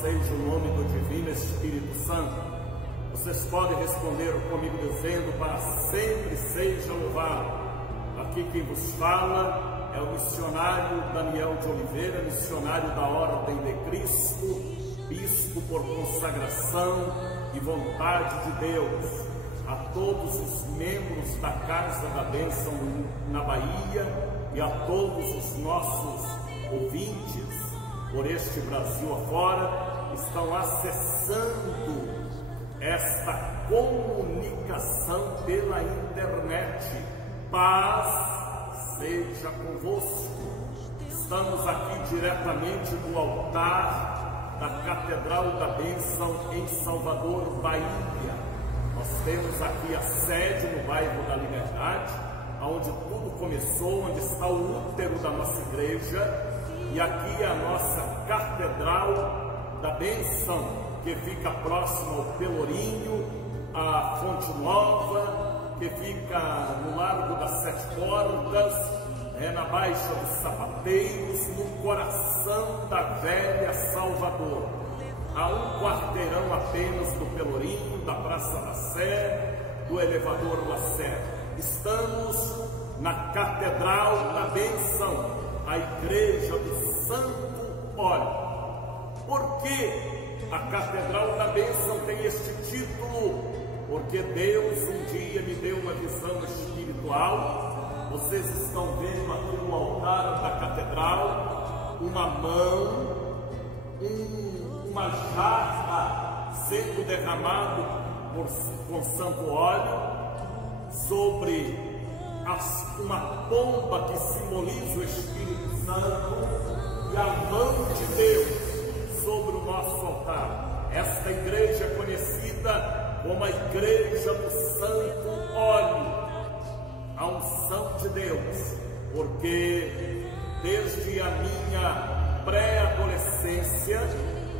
seja o nome do Divino Espírito Santo. Vocês podem responder comigo dizendo: para sempre seja louvado. Aqui quem vos fala é o missionário Daniel de Oliveira, missionário da Ordem de Cristo, bispo por consagração e vontade de Deus. A todos os membros da Casa da Bênção na Bahia e a todos os nossos ouvintes por este Brasil afora, estão acessando esta comunicação pela internet. Paz seja convosco. Estamos aqui diretamente do altar da Catedral da Bênção em Salvador, Bahia. Nós temos aqui a sede no bairro da Liberdade, onde tudo começou, onde está o útero da nossa igreja, e aqui é a nossa Catedral da Bênção, que fica próximo ao Pelourinho, à Fonte Nova, que fica no Largo das Sete Portas, na Baixa dos Sapateiros, no coração da velha Salvador. A um quarteirão apenas do Pelourinho, da Praça da Sé, do elevador Lacerda. Estamos na Catedral da Bênção, a Igreja do Santo Óleo. Por que a Catedral da Bênção tem este título? Porque Deus um dia me deu uma visão espiritual. Vocês estão vendo aqui no altar da Catedral uma mão, uma jarra sendo derramado com santo óleo sobre uma pomba que simboliza o Espírito Santo e a mão de Deus sobre o nosso altar. Esta igreja é conhecida como a Igreja do Santo Óleo, a unção de Deus, porque desde a minha pré-adolescência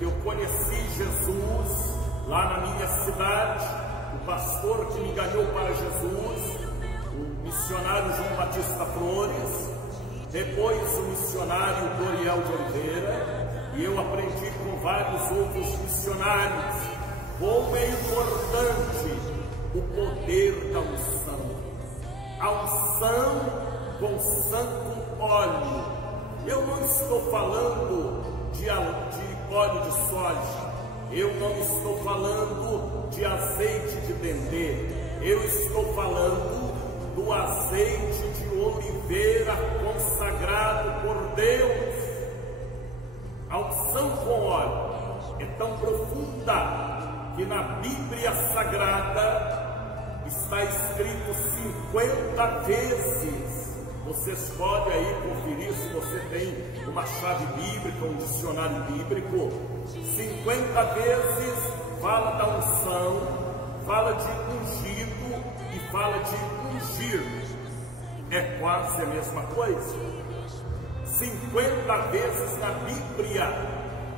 eu conheci Jesus lá na minha cidade, o pastor que me ganhou para Jesus, o missionário João Batista Flores, depois o missionário Doriel de Oliveira, e eu aprendi com vários outros missionários como é importante o poder da unção. A unção com santo óleo. Eu não estou falando de óleo de soja, eu não estou falando de azeite de dendê, eu estou falando do azeite de oliveira consagrado por Deus. A unção com óleo é tão profunda que na Bíblia Sagrada está escrito 50 vezes. Vocês podem aí conferir, se você tem uma chave bíblica, um dicionário bíblico. 50 vezes fala da unção, fala de ungido e fala de ungir. É quase a mesma coisa. 50 vezes na Bíblia.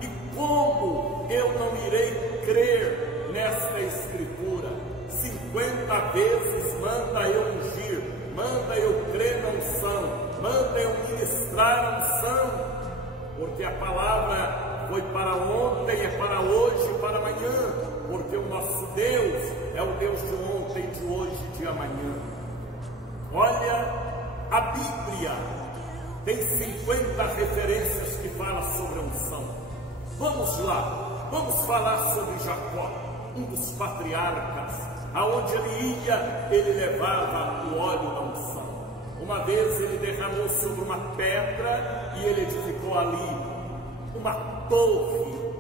E como eu não irei crer nesta escritura? 50 vezes manda eu ungir, manda eu crer na unção, manda eu ministrar a unção, porque a palavra foi para ontem, é para hoje e para amanhã, porque o nosso Deus é o Deus de ontem, de hoje e de amanhã. Olha, a Bíblia tem 50 referências que falam sobre a unção. Vamos lá, vamos falar sobre Jacó, um dos patriarcas. Aonde ele ia, ele levava o óleo da unção. Uma vez ele derramou sobre uma pedra e ele edificou ali uma torre.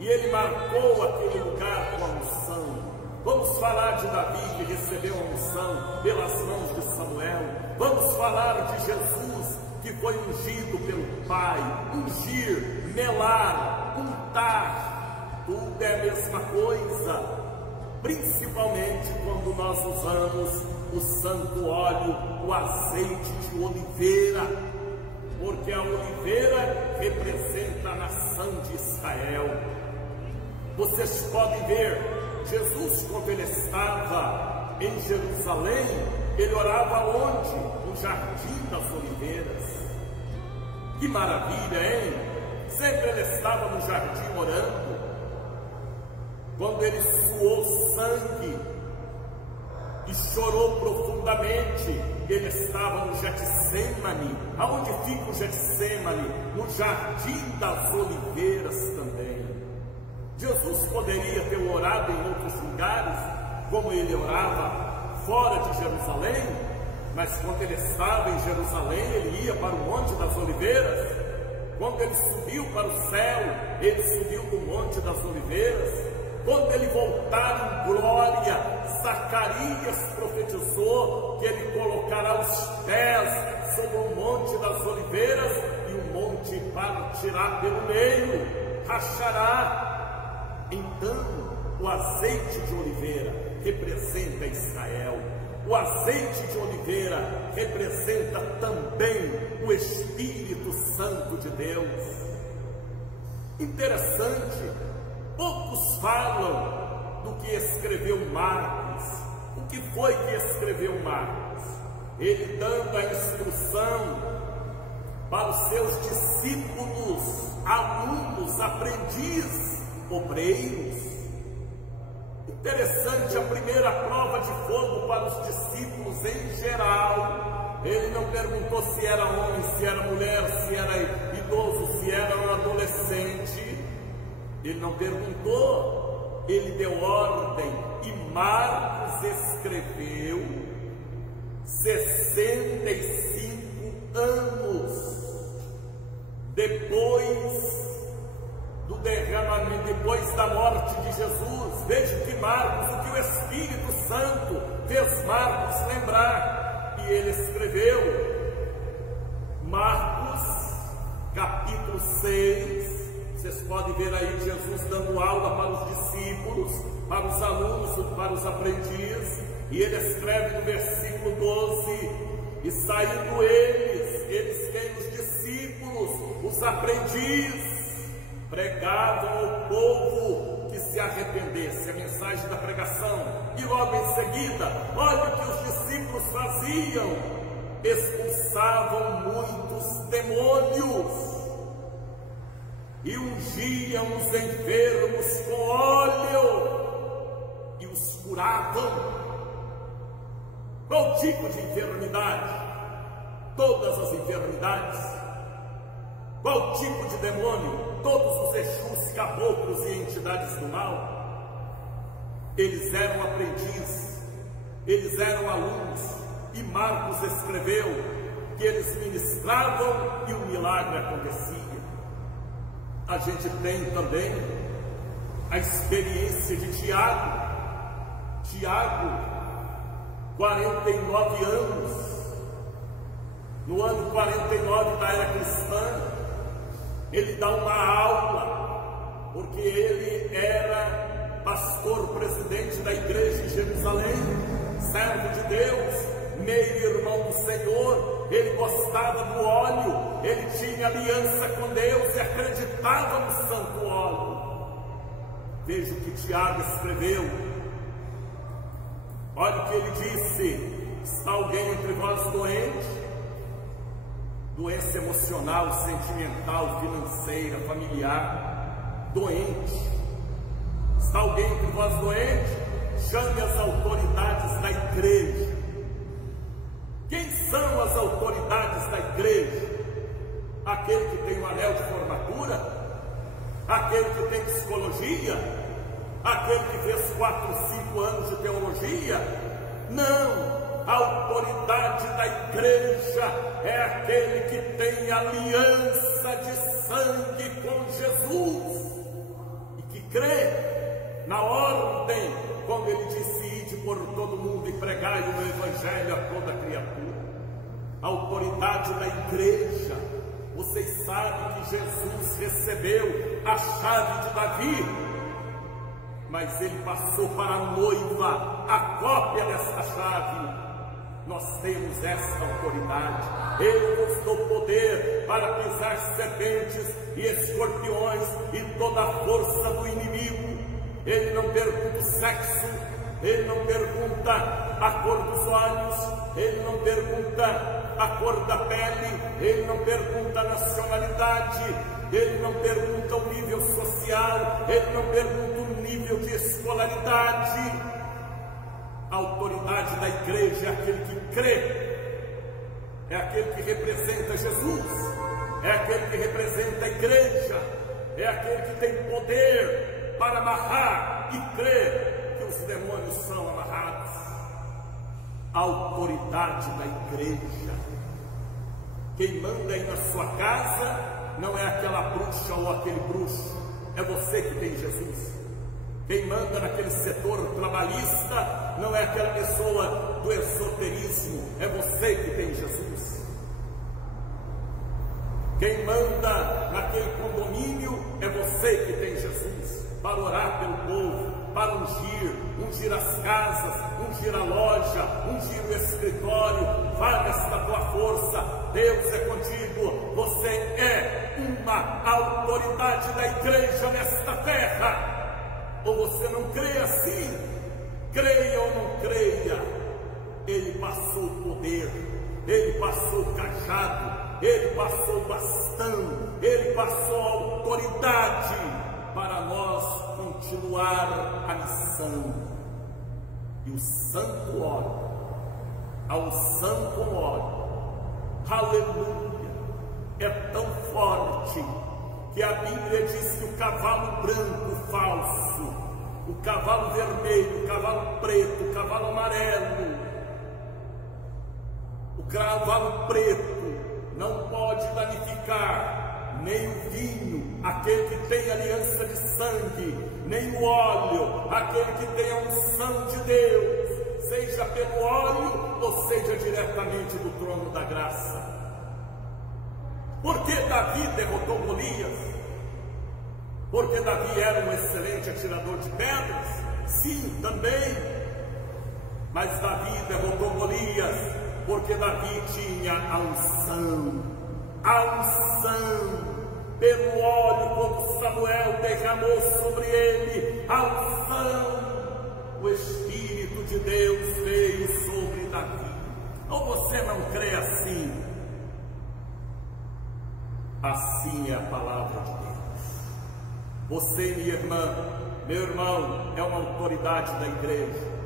E ele marcou aquele lugar com a unção. Vamos falar de Davi, que recebeu a unção pelas mãos de Samuel. Vamos falar de Jesus, que foi ungido pelo Pai. Ungir, melar, untar, tudo é a mesma coisa. Principalmente quando nós usamos o santo óleo, o azeite de oliveira, porque a oliveira representa a nação de Israel. Vocês podem ver, Jesus, quando ele estava em Jerusalém, ele orava onde? No Jardim das Oliveiras. Que maravilha, hein? sempre ele estava no jardim orando. Quando ele suou sangue e chorou profundamente, ele estava no Getsemane. Aonde fica o Getsemane? No Jardim das Oliveiras também. Jesus poderia ter orado em outros lugares, como ele orava fora de Jerusalém, mas quando ele estava em Jerusalém, ele ia para o Monte das Oliveiras. Quando ele subiu para o céu, ele subiu do Monte das Oliveiras. Quando ele voltar em glória, Zacarias profetizou que ele colocará os pés sobre o Monte das Oliveiras e o monte partirá pelo meio, rachará. Então, o azeite de oliveira representa Israel. O azeite de oliveira representa também o Espírito Santo de Deus. Interessante, poucos falam do que escreveu Marcos. O que foi que escreveu Marcos? Ele dando a instrução para os seus discípulos, alunos, aprendizes, obreiros. Interessante, a primeira prova de fogo para os discípulos em geral. Ele não perguntou se era homem, se era mulher, se era idoso, se era um adolescente. Ele não perguntou, ele deu ordem. E Marcos escreveu 65 anos depois do derramamento, depois da morte de Jesus. Veja que Marcos, o que o Espírito Santo fez Marcos lembrar. E ele escreveu, Marcos, capítulo 6, vocês podem ver aí Jesus dando aula para os discípulos, para os alunos, para os aprendizes, e ele escreve no versículo 12, e saindo eles quem? Os discípulos, os aprendizes, pregavam ao povo que se arrependesse, a mensagem da pregação. E logo em seguida, olha o que os discípulos faziam: expulsavam muitos demônios e ungiam os enfermos com óleo e os curavam. Qual tipo de enfermidade? Todas as enfermidades. Qual tipo de demônio? Todos os exus, caboclos e entidades do mal. Eles eram aprendizes, eles eram alunos, e Marcos escreveu que eles ministravam e o milagre acontecia. A gente tem também a experiência de Tiago. Tiago, 49 anos, no ano 49 da era cristã, ele dá uma aula, porque ele era pastor presidente da igreja de Jerusalém, servo de Deus, meio-irmão do Senhor. Ele gostava do óleo, ele tinha aliança com Deus e acreditava no santo óleo. Veja o que Tiago escreveu. Olha o que ele disse: está alguém entre vós doente? Doença emocional, sentimental, financeira, familiar, doente. Está alguém entre vós doente? Chame as autoridades da igreja. Quem são as autoridades da igreja? Aquele que tem um anel de formatura? Aquele que tem psicologia? Aquele que fez 4, 5 anos de teologia? Não! A autoridade da igreja é aquele que tem aliança de sangue com Jesus e que crê na ordem, quando ele disse: ide por todo mundo e pregai o meu evangelho a toda criatura. A autoridade da igreja. Vocês sabem que Jesus recebeu a chave de Davi, mas ele passou para a noiva a cópia desta chave. Nós temos essa autoridade. Eu vos dou poder para pisar serpentes e escorpiões e toda a força do inimigo. Ele não pergunta o sexo, ele não pergunta a cor dos olhos, Ele não pergunta a cor da pele, Ele não pergunta a nacionalidade, Ele não pergunta o nível social, Ele não pergunta o nível de escolaridade. A autoridade da igreja é aquele que crê, é aquele que representa Jesus, é aquele que representa a igreja, é aquele que tem poder para amarrar e crer que os demônios são amarrados. A autoridade da igreja. Quem manda aí na sua casa não é aquela bruxa ou aquele bruxo, é você que tem Jesus. Quem manda naquele setor trabalhista não é aquela pessoa do esoterismo, é você que tem Jesus. Quem manda naquele condomínio é você que tem Jesus, para orar pelo povo, para ungir as casas, ungir a loja, ungir o escritório. Vá nesta tua força, Deus é contigo, você é uma autoridade da igreja nesta terra. Ou você não crê assim? Creia ou não creia, Ele passou o poder, Ele passou o cajado, Ele passou o bastão, Ele passou a autoridade para nós continuar a missão. E o santo óleo, ao santo óleo, aleluia, é tão forte que a Bíblia diz que o cavalo branco falso, o cavalo vermelho, o cavalo preto, o cavalo amarelo, o cavalo preto não pode danificar nem o vinho, aquele que tem aliança de sangue, nem o óleo, aquele que tem a unção de Deus, seja pelo óleo ou seja diretamente do trono da graça. Por que Davi derrotou Golias? Porque Davi era um excelente atirador de pedras? Sim, também. Mas Davi derrotou Golias porque Davi tinha a unção pelo óleo, quando Samuel derramou sobre ele a unção, o Espírito de Deus veio sobre Davi. Ou você não crê assim? Assim é a palavra de Deus. Você, minha irmã, meu irmão, é uma autoridade da igreja.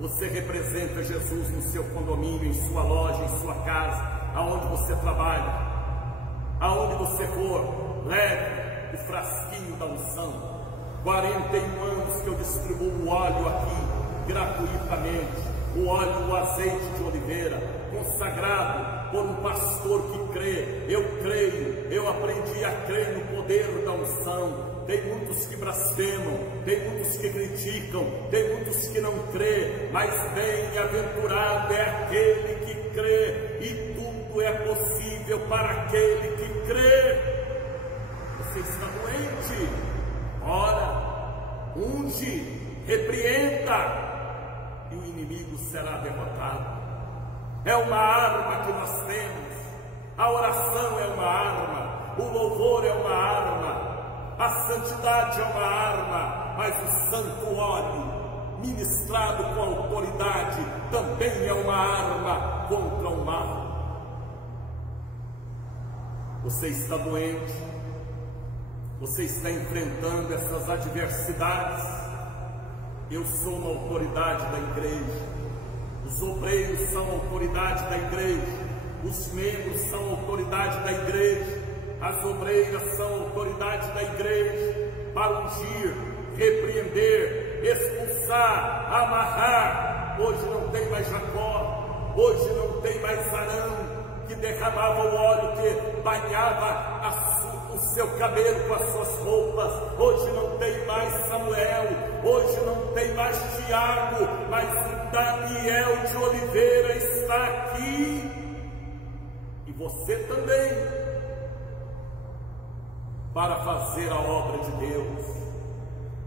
Você representa Jesus no seu condomínio, em sua loja, em sua casa, aonde você trabalha, aonde você for. Leve o frasquinho da unção. 41 anos que eu distribuo o óleo aqui, gratuitamente. O óleo, o azeite de oliveira, consagrado por um pastor que crê. Eu creio, eu aprendi a crer no poder da unção. Tem muitos que blasfemam, tem muitos que criticam, tem muitos que não crê, mas bem-aventurado é aquele que crê, e tudo é possível para aquele que crê. Você está doente? Ora, unge, repreenda, e o inimigo será derrotado. É uma arma que nós temos. A oração é uma arma, o louvor é uma arma, a santidade é uma arma, mas o santo óleo ministrado com autoridade também é uma arma contra o mal. Você está doente, você está enfrentando essas adversidades. Eu sou uma autoridade da igreja, os obreiros são autoridade da igreja, os membros são autoridade da igreja, as obreiras são autoridade da igreja, para ungir, repreender, expulsar, amarrar. Hoje não tem mais Jacó, hoje não tem mais Arão, que derramava o óleo, que banhava o seu cabelo com as suas roupas. Hoje não tem mais Samuel, hoje não tem mais Tiago, mas Daniel de Oliveira está aqui, e você também, para fazer a obra de Deus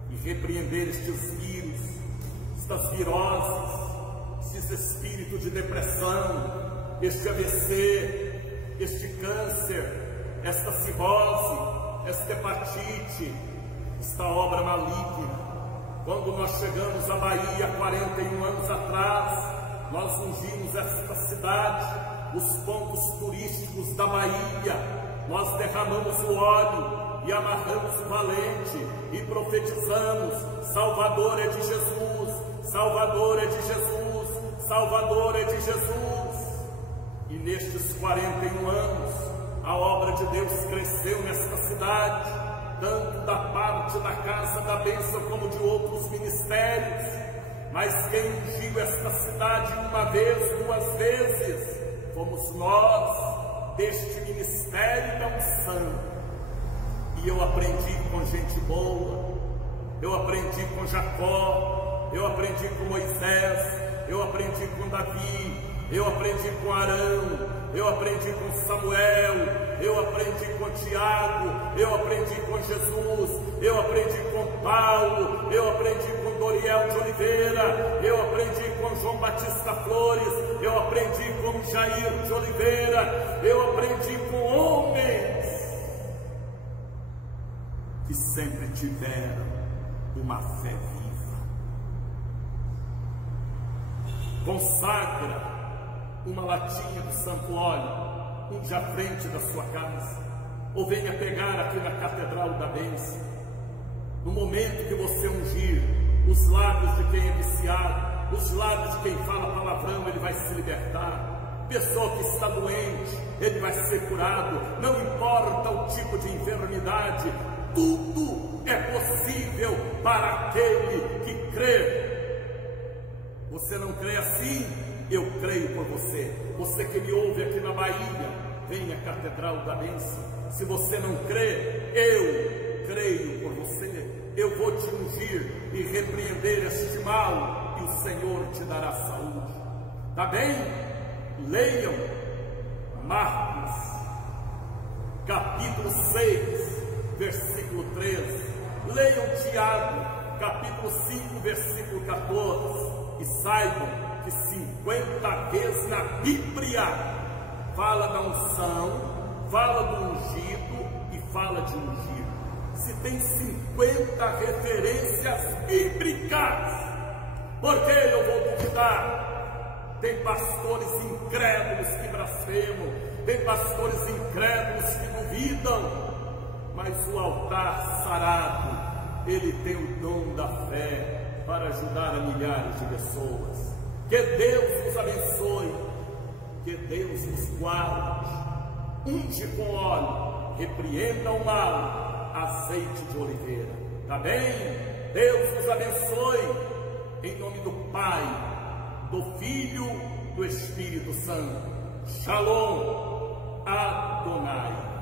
e repreender estes vírus, estas viroses, esses espíritos de depressão, este AVC, este câncer, esta cirrose, esta hepatite, esta obra maligna. Quando nós chegamos à Bahia 41 anos atrás, nós ungimos esta cidade, os pontos turísticos da Bahia, nós derramamos o óleo e amarramos o valente e profetizamos: Salvador é de Jesus, Salvador é de Jesus, Salvador é de Jesus. E nestes 41 anos, a obra de Deus cresceu nesta cidade, tanto da parte da Casa da Bênção como de outros ministérios. Mas quem ungiu esta cidade uma vez, duas vezes, fomos nós, deste ministério da unção. E eu aprendi com gente boa, eu aprendi com Jacó, eu aprendi com Moisés, eu aprendi com Davi, eu aprendi com Arão, eu aprendi com Samuel, eu aprendi com Tiago, eu aprendi com Jesus, eu aprendi com Paulo, eu aprendi com Doriel de Oliveira, eu aprendi com João Batista Flores, eu aprendi com Jair de Oliveira, eu aprendi com homens que sempre tiveram uma fé viva. Consagra uma latinha de santo óleo, unge à frente da sua casa, ou venha pegar aqui na Catedral da Bênção. No momento que você ungir os lábios de quem é viciado, os lábios de quem fala palavrão, ele vai se libertar. Pessoa que está doente, ele vai ser curado. Não importa o tipo de enfermidade, tudo é possível para aquele que crê. Você não crê assim? Eu creio por você. Você que me ouve aqui na Bahia, venha à Catedral da Bênção. Se você não crê, eu creio por você. Eu vou te ungir e repreender este mal, e o Senhor te dará saúde. Tá bem? Leiam Marcos, capítulo 6, versículo 13. Leiam Tiago, capítulo 5, versículo 14. E saibam que 50 vezes na Bíblia fala da unção, fala do ungido e fala de ungir. Se tem 50 referências bíblicas, por que eu vou duvidar? Tem pastores incrédulos que blasfemam, tem pastores incrédulos que duvidam, mas o altar sarado, ele tem o dom da fé para ajudar a milhares de pessoas. Que Deus nos abençoe, que Deus nos guarde. Unge com óleo, repreenda o mal, azeite de oliveira. Tá bem? Deus nos abençoe, em nome do Pai, do Filho, do Espírito Santo. Shalom Adonai.